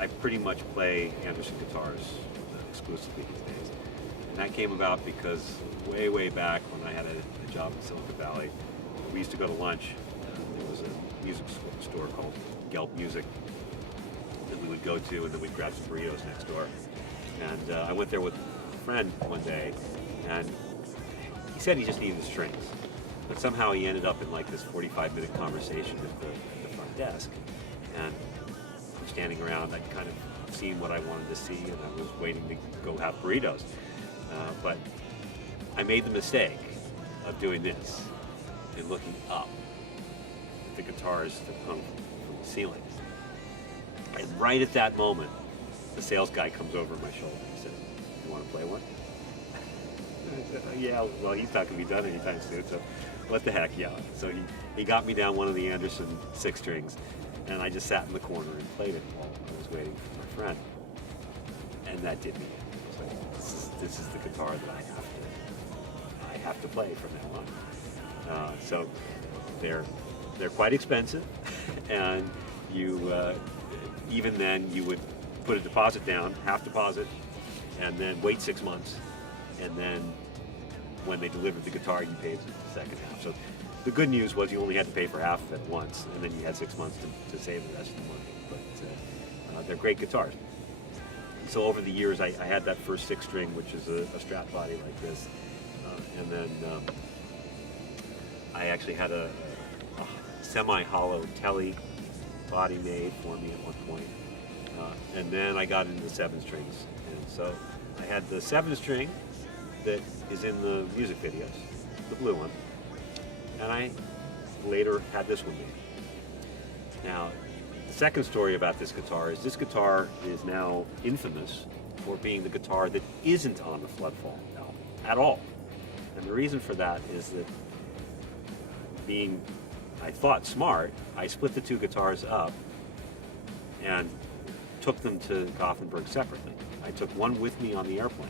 I pretty much play Anderson guitars exclusively these days. And that came about because way back when I had a job in Silicon Valley, we used to go to lunch. There was a music store called Gelb Music that we would go to, and then we'd grab some burritos next door. And I went there with a friend one day, and he said he just needed the strings. But somehow he ended up in like this 45-minute conversation at the front desk. And I'm standing around, I'd kind of seen what I wanted to see, and I was waiting to go have burritos. But I made the mistake of doing this and looking up at the guitars that hung from the ceiling. And right at that moment, the sales guy comes over my shoulder and says, "You want to play one?" I said, "Yeah, well, he's not going to be done anytime soon, so what the heck, yeah." So he got me down one of the Anderson 6-strings, and I just sat in the corner and played it while I was waiting for my friend. And that did me in. I was like, this is the guitar that I have to play from now on. So they're quite expensive, and you even then you would put a deposit down, half deposit, and then wait 6 months, and then when they delivered the guitar, you paid the second half. So the good news was you only had to pay for half of it once, and then you had 6 months to save the rest of the money. But they're great guitars. So over the years, I had that first 6-string, which is a Strat body like this, and then I actually had a semi-hollow Telly body made for me at one point, and then I got into the 7-strings, and so I had the 7-string that is in the music videos, the blue one, and I later had this one made. Now, the second story about this guitar is now infamous for being the guitar that isn't on the Floodfall album at all. And the reason for that is that, being, I thought, smart, I split the two guitars up and took them to Gothenburg separately. I took one with me on the airplane,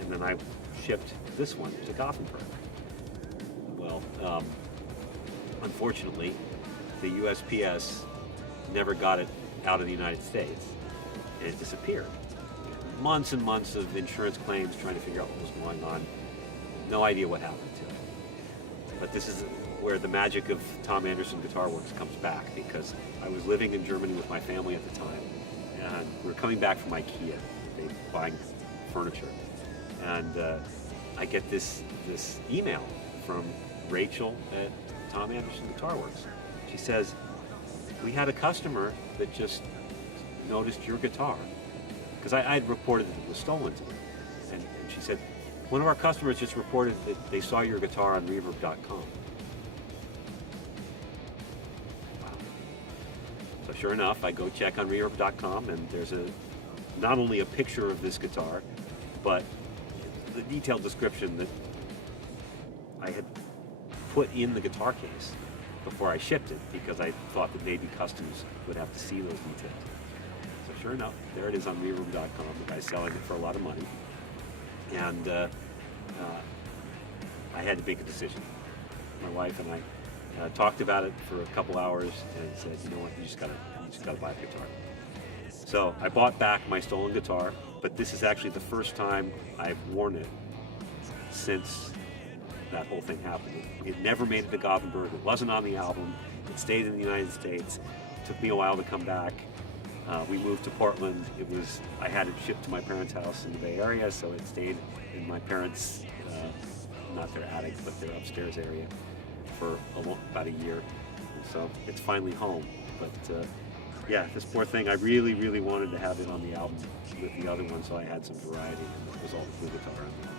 and then I shipped this one to Gothenburg. Well, unfortunately, the USPS never got it out of the United States, and it disappeared. Months and months of insurance claims trying to figure out what was going on. No idea what happened to it. But this is where the magic of Tom Anderson Guitar Works comes back, because I was living in Germany with my family at the time, and we were coming back from IKEA, buying furniture, and I get this email from Rachel at Tom Anderson Guitar Works. She says, "We had a customer that just noticed your guitar," because I had reported that it was stolen to me, and she said, "One of our customers just reported that they saw your guitar on Reverb.com." So sure enough, I go check on Reverb.com, and there's not only a picture of this guitar, but the detailed description that I had put in the guitar case before I shipped it, because I thought that maybe customers would have to see those details. So sure enough, there it is on Reverb.com. The guy's selling it for a lot of money, and I had to make a decision. My wife and I talked about it for a couple hours and said, "You know what? You just gotta buy a guitar." So I bought back my stolen guitar, but this is actually the first time I've worn it since that whole thing happened. It never made it to Gothenburg. It wasn't on the album. It stayed in the United States. It took me a while to come back. We moved to Portland. I had it shipped to my parents' house in the Bay Area, so it stayed in my parents' not their attic, but their upstairs area for about a year. And so it's finally home. But yeah, this poor thing, I really wanted to have it on the album with the other one, so I had some variety, and it was all the blue guitar on the album.